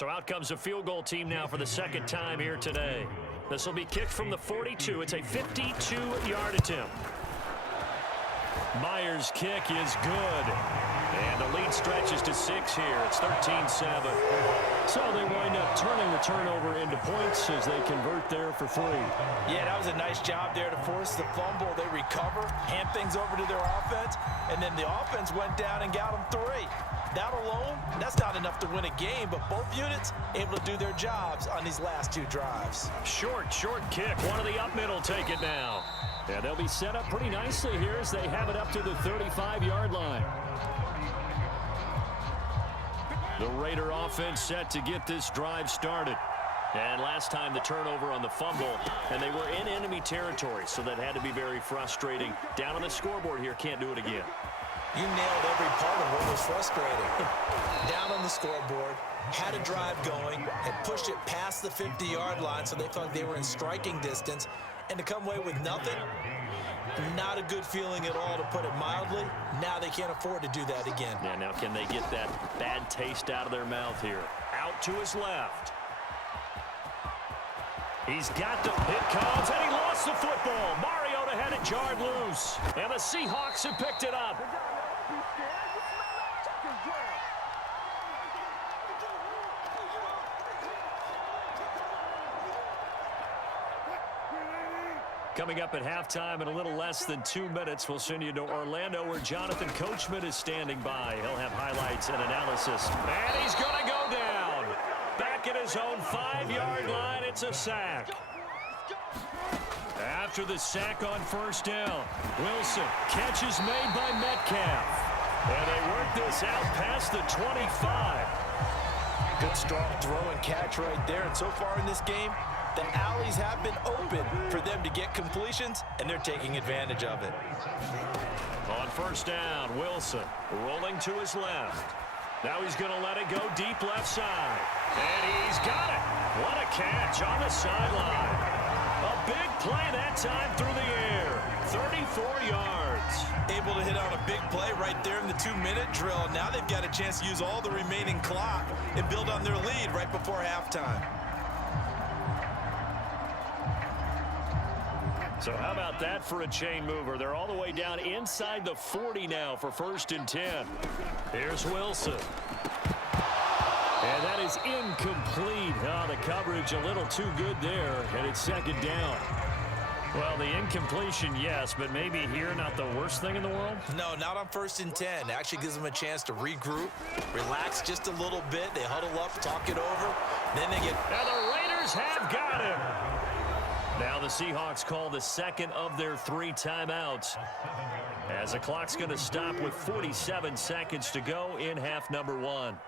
So out comes a field goal team now for the second time here today. This will be kicked from the 42. It's a 52-yard attempt. Myers' kick is good. And the lead stretches to 6 here. It's 13-7. So they wind up turning the turnover into points as they convert there for 3. Yeah, that was a nice job there to force the fumble. They recover, hand things over to their offense, and then the offense went down and got them 3. That alone, that's not enough to win a game, but both units able to do their jobs on these last 2 drives. Short kick. One of the up middle take it now. Yeah, they'll be set up pretty nicely here as they have it up to the 35-yard line. The Raider offense set to get this drive started. And last time the turnover on the fumble, and they were in enemy territory, so that had to be very frustrating. Down on the scoreboard here, can't do it again. You nailed every part of what was frustrating. Down on the scoreboard, had a drive going, had pushed it past the 50-yard line so they felt like they were in striking distance, and to come away with nothing, not a good feeling at all, to put it mildly. Now they can't afford to do that again. Yeah, now can they get that bad taste out of their mouth here? Out to his left. He's got the hit comes, and he lost the football. Mariota had it jarred loose, and the Seahawks have picked it up. Coming up at halftime in a little less than 2 minutes, we'll send you to Orlando where Jonathan Coachman is standing by. He'll have highlights and analysis. And he's going to go down. Back at his own 5-yard line, it's a sack. After the sack on first down, Wilson, catch is made by Metcalf. And they work this out past the 25. Good strong throw and catch right there. And so far in this game, the alleys have been open for them to get completions, and they're taking advantage of it. On first down, Wilson rolling to his left. Now he's going to let it go deep left side. And he's got it. What a catch on the sideline. A big play that time through the air. 34 yards. Able to hit on a big play right there in the 2-minute drill. Now they've got a chance to use all the remaining clock and build on their lead right before halftime. So how about that for a chain mover? They're all the way down inside the 40 now for 1st and 10. Here's Wilson. And that is incomplete. Oh, the coverage a little too good there, and it's 2nd down. Well, the incompletion, yes, but maybe here not the worst thing in the world? No, not on 1st and 10. Actually gives them a chance to regroup, relax just a little bit. They huddle up, talk it over. Then they get... Now the Raiders have got him. Now the Seahawks call the second of their 3 timeouts, as the clock's going to stop with 47 seconds to go in half number 1.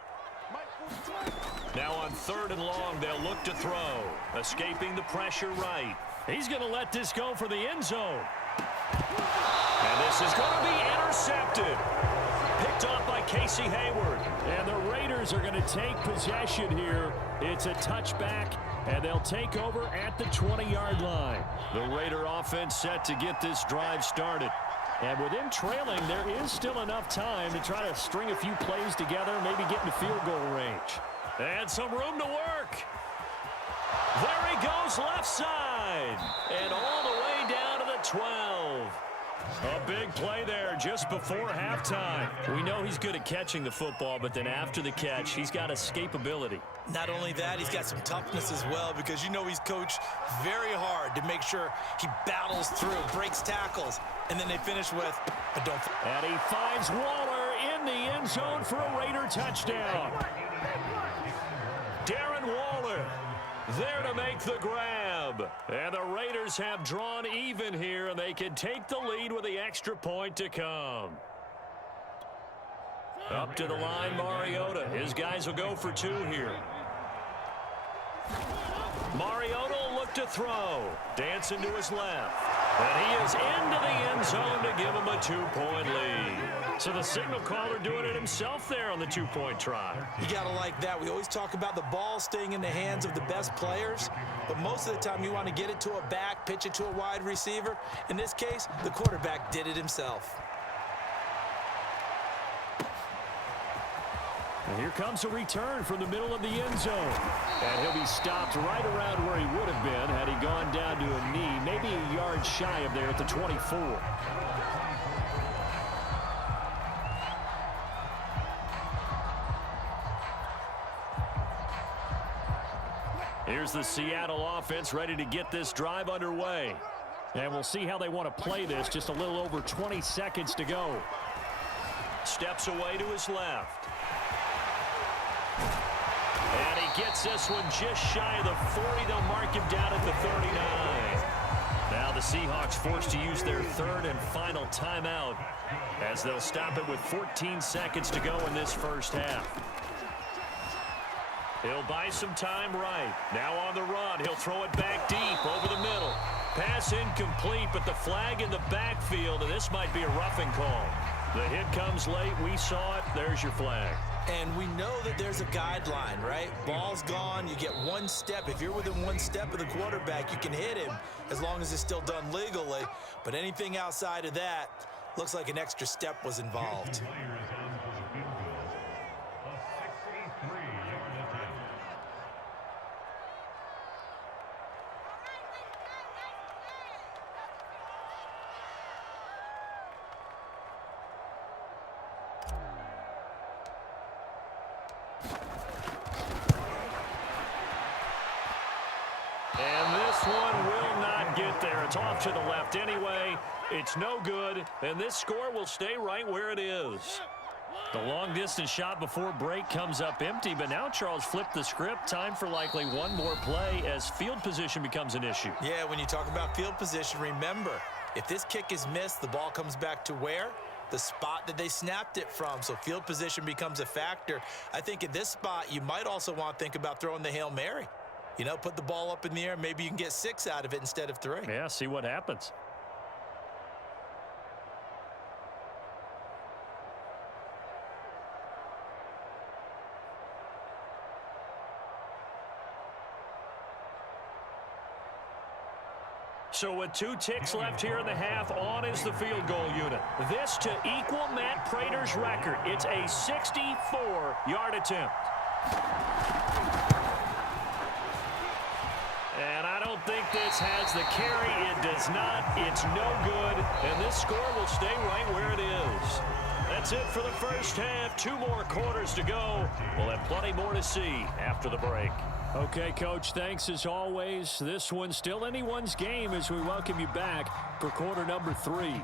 Now on 3rd and long, they'll look to throw. Escaping the pressure right. He's going to let this go for the end zone. And this is going to be intercepted. Picked off by Casey Hayward. And the Raiders are going to take possession here. It's a touchback, and they'll take over at the 20-yard line. The Raider offense set to get this drive started. And with them trailing, there is still enough time to try to string a few plays together, maybe get into field goal range. And some room to work. There he goes left side. And all the way down to the 12. A big play there just before halftime. We know he's good at catching the football, but then after the catch, he's got escapability. Not only that, he's got some toughness as well, because you know he's coached very hard to make sure he battles through, breaks tackles, and then they finish with a don't. And he finds Waller in the end zone for a Raider touchdown. Darren Waller there to make the grab. And the Raiders have drawn even here, and they can take the lead with the extra point to come. Up to the line, Mariota. His guys will go for 2 here. Mariota will look to throw. Dancing to his left. And he is into the end zone to give him a 2-point lead. So the signal caller doing it himself there on the 2-point try. You got to like that. We always talk about the ball staying in the hands of the best players, but most of the time you want to get it to a back, pitch it to a wide receiver. In this case, the quarterback did it himself. And here comes a return from the middle of the end zone. And he'll be stopped right around where he would have been had he gone down to a knee, maybe a yard shy of there at the 24. Here's the Seattle offense ready to get this drive underway. And we'll see how they want to play this. Just a little over 20 seconds to go. Steps away to his left. And he gets this one just shy of the 40. They'll mark him down at the 39. Now the Seahawks forced to use their third and final timeout as they'll stop it with 14 seconds to go in this first half. He'll buy some time right. Now on the run. He'll throw it back deep over the middle. Pass incomplete, but the flag in the backfield, and this might be a roughing call. The hit comes late. We saw it. There's your flag. And we know that there's a guideline, right? Ball's gone. You get one step. If you're within one step of the quarterback, you can hit him as long as it's still done legally. But anything outside of that looks like an extra step was involved. One will not get there. It's off to the left anyway. It's no good, and this score will stay right where it is. The long-distance shot before break comes up empty, but now Charles flipped the script. Time for likely one more play as field position becomes an issue. Yeah, when you talk about field position, remember, if this kick is missed, the ball comes back to where? The spot that they snapped it from. So field position becomes a factor. I think at this spot, you might also want to think about throwing the Hail Mary. You know, put the ball up in the air. Maybe you can get 6 out of it instead of 3. Yeah, see what happens. So with 2 ticks left here in the half, on is the field goal unit. This to equal Matt Prater's record. It's a 64-yard attempt. And I don't think this has the carry. It does not. It's no good. And this score will stay right where it is. That's it for the first half. 2 more quarters to go. We'll have plenty more to see after the break. Okay, Coach, thanks as always. This one's still anyone's game as we welcome you back for quarter number 3.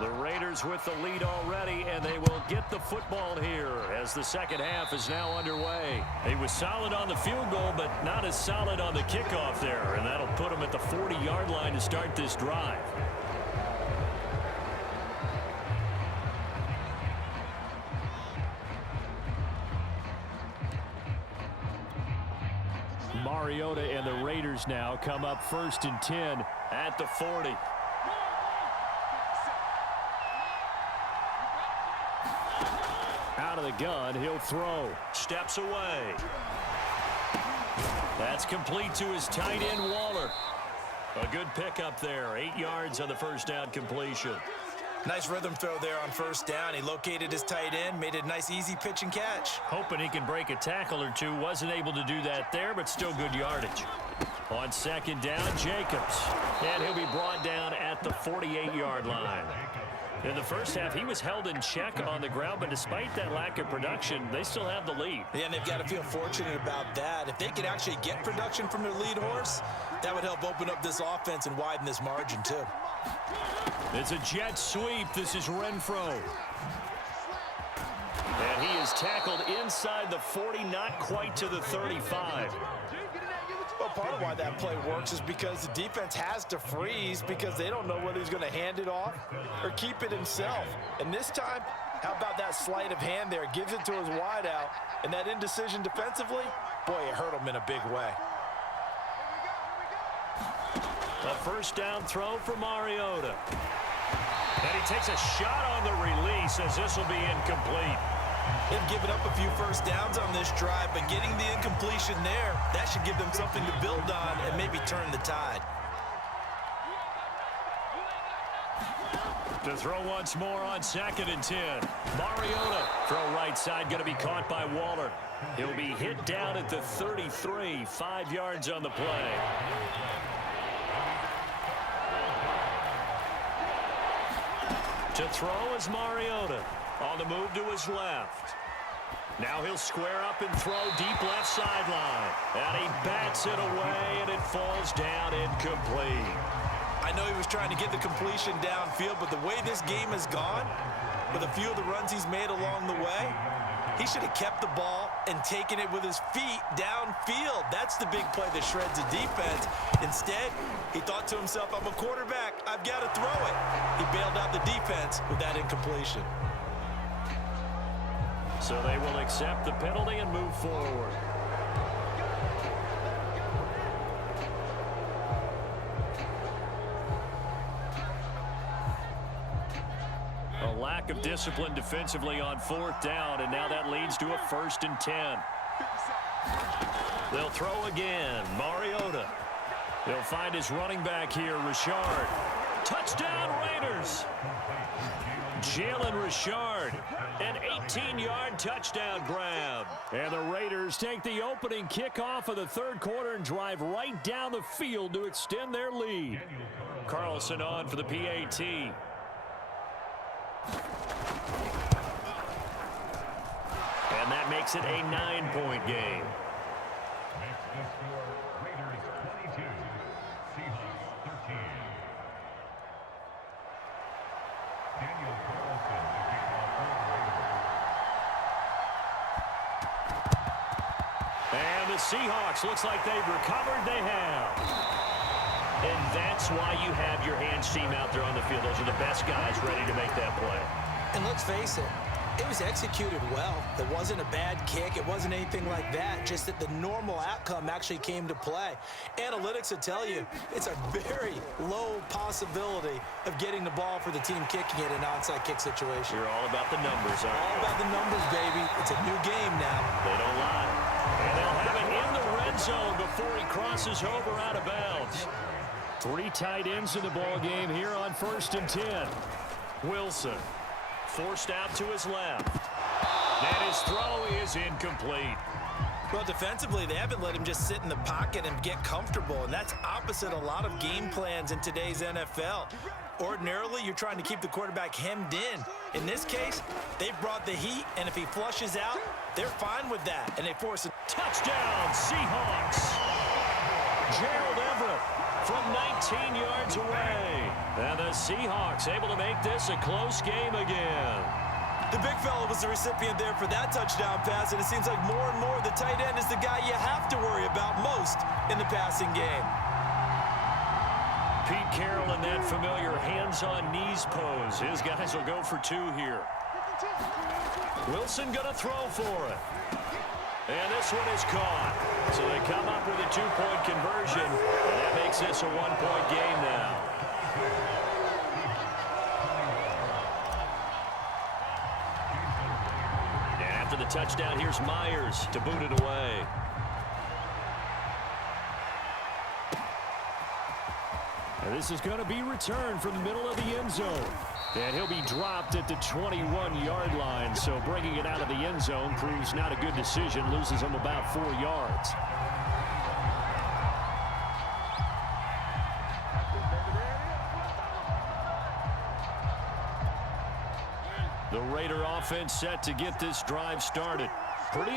The Raiders with the lead already, and they will get the football here as the second half is now underway. He was solid on the field goal, but not as solid on the kickoff there, and that'll put him at the 40-yard line to start this drive. Mariota and the Raiders now come up 1st and 10 at the 40. Out of the gun, he'll throw. Steps away. That's complete to his tight end, Waller. A good pickup there. 8 yards on the first down completion. Nice rhythm throw there on first down. He located his tight end, made it a nice easy pitch and catch. Hoping he can break a tackle or two. Wasn't able to do that there, but still good yardage. On second down, Jacobs. And he'll be brought down at the 48-yard line. In the first half, he was held in check on the ground, but despite that lack of production, they still have the lead. Yeah, and they've got to feel fortunate about that. If they could actually get production from their lead horse, that would help open up this offense and widen this margin, too. It's a jet sweep. This is Renfro. And he is tackled inside the 40, not quite to the 35. Well, part of why that play works is because the defense has to freeze because they don't know whether he's going to hand it off or keep it himself. And this time, how about that sleight of hand there? Gives it to his wideout, and that indecision defensively, boy, it hurt him in a big way. A first down throw for Mariota. And he takes a shot on the release as this will be incomplete. They've given up a few first downs on this drive, but getting the incompletion there, that should give them something to build on and maybe turn the tide. To throw once more on 2nd and 10. Mariota, throw right side, going to be caught by Waller. He'll be hit down at the 33, 5 yards on the play. To throw is Mariota. On the move to his left. Now he'll square up and throw deep left sideline. And he bats it away, and it falls down incomplete. I know he was trying to get the completion downfield, but the way this game has gone, with a few of the runs he's made along the way, he should have kept the ball and taken it with his feet downfield. That's the big play that shreds the defense. Instead, he thought to himself, I'm a quarterback. I've got to throw it. He bailed out the defense with that incompletion. So they will accept the penalty and move forward. A lack of discipline defensively on 4th down, and now that leads to a 1st and 10. They'll throw again. Mariota. They'll find his running back here, Richard. Touchdown, Raiders. Jalen Richard, an 18-yard touchdown grab. And the Raiders take the opening kickoff of the 3rd quarter and drive right down the field to extend their lead. Carlson on for the PAT. And that makes it a 9-point game. And the Seahawks, looks like they've recovered. They have. And that's why you have your hands team out there on the field. Those are the best guys ready to make that play. And let's face it, it was executed well. It wasn't a bad kick. It wasn't anything like that. Just that the normal outcome actually came to play. Analytics will tell you it's a very low possibility of getting the ball for the team kicking it in an onside kick situation. You're all about the numbers, aren't you? All about the numbers, baby. It's a new game now. They don't lie. And they'll have it in the red zone before he crosses over out of bounds. 3 tight ends in the ball game here on 1st and 10. Wilson forced out to his left. And his throw is incomplete. Well, defensively, they haven't let him just sit in the pocket and get comfortable, and that's opposite a lot of game plans in today's NFL. Ordinarily, you're trying to keep the quarterback hemmed in. In this case, they've brought the heat, and if he flushes out, they're fine with that, and they force a touchdown, Seahawks. Gerald Everett from 19 yards away. And the Seahawks able to make this a close game again. The big fella was the recipient there for that touchdown pass, and it seems like more and more the tight end is the guy you have to worry about most in the passing game. Pete Carroll in that familiar hands-on-knees pose. His guys will go for 2 here. Wilson going to throw for it. And this one is caught. So they come up with a 2-point conversion, and that makes this a 1-point game now. And after the touchdown, here's Myers to boot it away. And this is going to be returned from the middle of the end zone. And he'll be dropped at the 21-yard line. So bringing it out of the end zone proves not a good decision. Loses him about 4 yards. The Raider offense set to get this drive started. Pretty